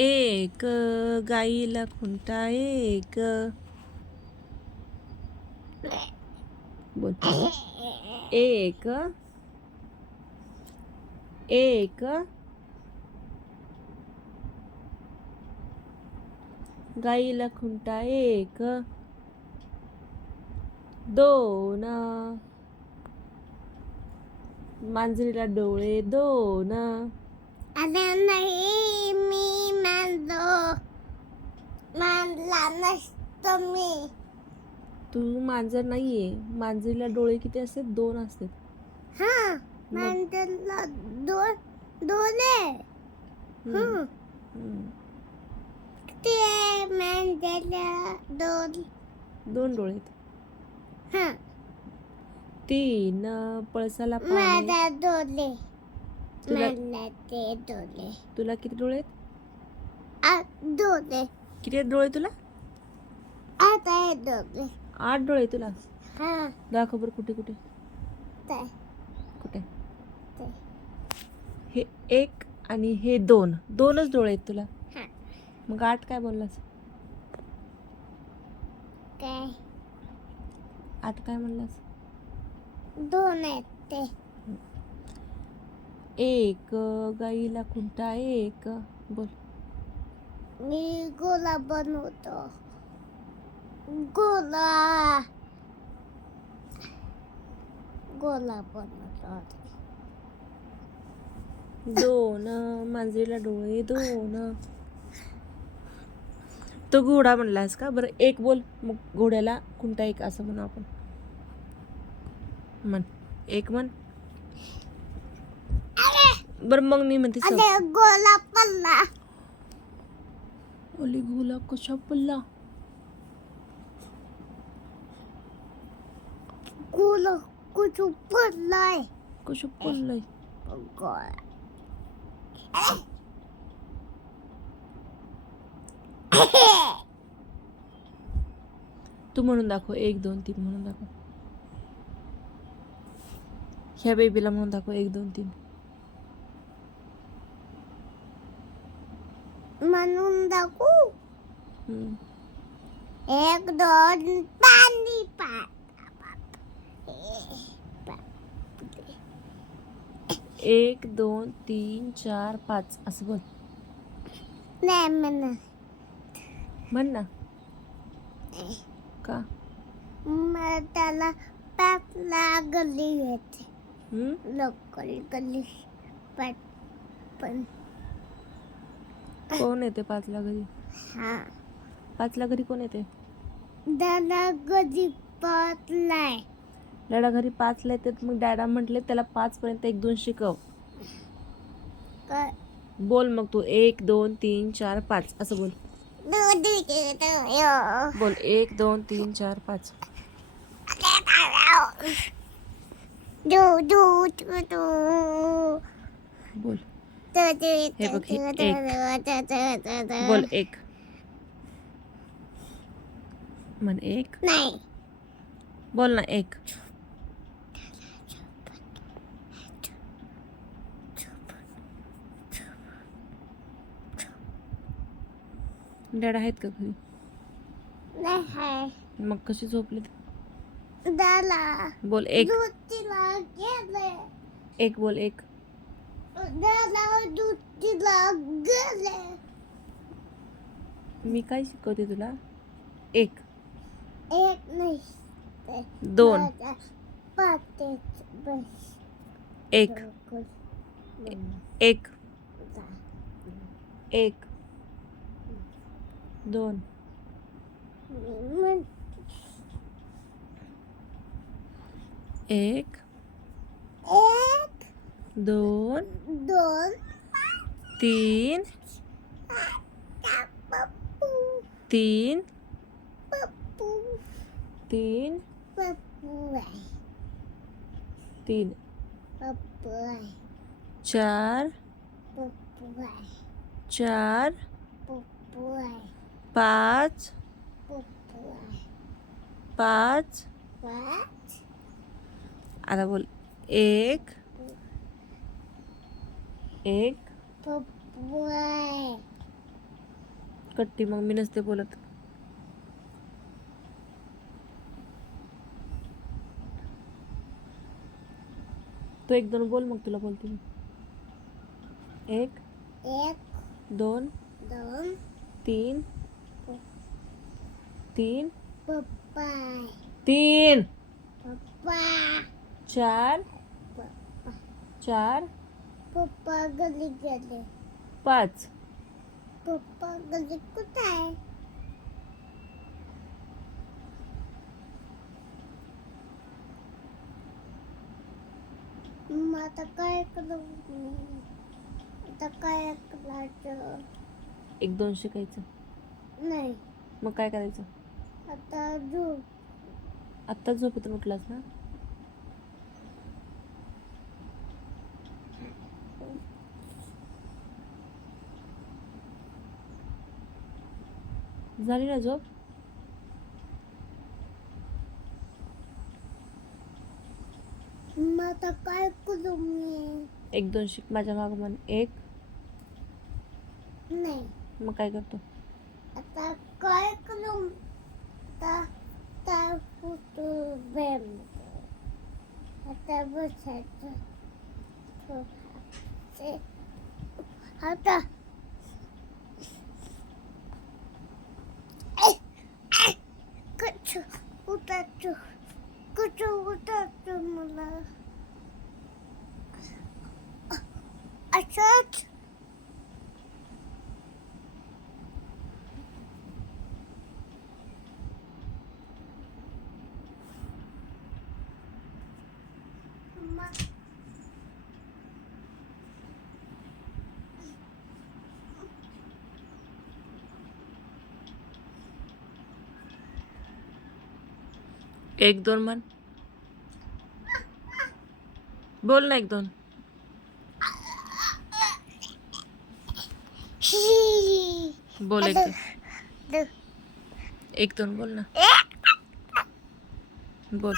एक गाईला खुंटा एक. बोल. एक एक गाईला खुंटा एक. दोन मांजरीला डोळे दोन. अरे नाही, मी मांजला नसतो मी. तू मांजर नाहीये. मांजरीला डोळे किती असतात? दोन असतात. हा, मग? मांजरला डोळे. हम्म. हम्म. ते मांजरला दोन डोळे आहेत. हा, तीन पळसाला पाने. माझा डोळे. तुला मला ते डोळे. तुला किती डोळे आहेत? डोळे. किती आहेत डोळे तुला? आता हे डोळे. 8 डोळे तुला. हा, दाखव बरं कुठे कुठे ते कुठे. ते. हे 1 आणि हे 2. 2च डोळे आहेत तुला. हा, मग 8 काय बोललास? काय 8 काय म्हणलास? दोन आहेत ते. एक गाईला खुंटा एक. बोल. मी गोला बनवतो. गोला बनवतो. 2 मांजरीला डोळे 2. तो घोडा म्हणलास का? बरं 1 बोल. मग घोड्याला खुंटा एक असं म्हणू आपण. म्हण 1 म्हण. बरं मग मी म्हणते सब. अरे गोला पडला. ओली घोला कशा पडला? गोला कुठं पडलाय? कशा पडलंय? गोला. तू म्हणून दाखव 1 2 3 म्हणून दाखव. ह्या बेबीला म्हणून दाखव 1 2 3. म्हणून दाखवू. हम्म. 1 2 पाणी पाट. 1 2 3 4 5 असं बोल. नाही म्हणा. म्हण ना. का? मग त्याला पाचला गल्ली येते. लोकल गल्ली पण. कोण येते 5ला घरी? हा, 5ला घरी कोण येते? त्याला गल्ली पाचलाय. डॅडा घरी 5ला येतात. मग डॅडा म्हटले त्याला 5 पर्यंत 1 2 शिकव. बोल मग तू 1 2 3 4 5 असं बोल. बोल 1 2 3 4 5. बोल. हे बघ हे 1. बोल 1. म्हण 1. नाही. बोल ना 1. डॅडा आहेत का घरी? नाही हाय. मग कशी झोपले? दाला बोल 1. दुधीला गेले. 1 बोल 1. दाला दुधीला गेले. मी काय शिकवते तुला? 1 एक नाही 2 पाच बस. 1 1 1 2 1 2 दोन 3 पप्पू 3 पप्पू 3 पप्पू आहे. 3 पप्पू आहे. 4 पप्पू आहे. 4 पप्पू आहे. 5 पप्पू आहे. 5. पाच आता बोल 1 1 पप्पू आहे. कट्टी, मग मी नसते बोलत. तू 1 2 बोल, मग तुला बोलते मी. 1 1 2 2 3 3 पप्पाय 3 पप्पा 4 पप्पा 4 पप्पा गली गेले 5 पप्पा गली कुठे आहे मग आता काय करू मी आता काय करायचं 1 2 शिकायचं. नाही मग काय करायचं? आता झोप आत्ताच झोपेतून उठलास ना? झाली ना झोप? मग आता काय करू मी 1 2 शिक माझ्या मागं म्हण. 1 नाही मग काय करतो? आता काय करू आता त्या फोटो बेम आता बसायचं थोडं आता कुठं उठायचं मला असंच एक 2 म्हण. बोल ना 1 2. बोल 1 2. 1 2 बोल ना. बोल.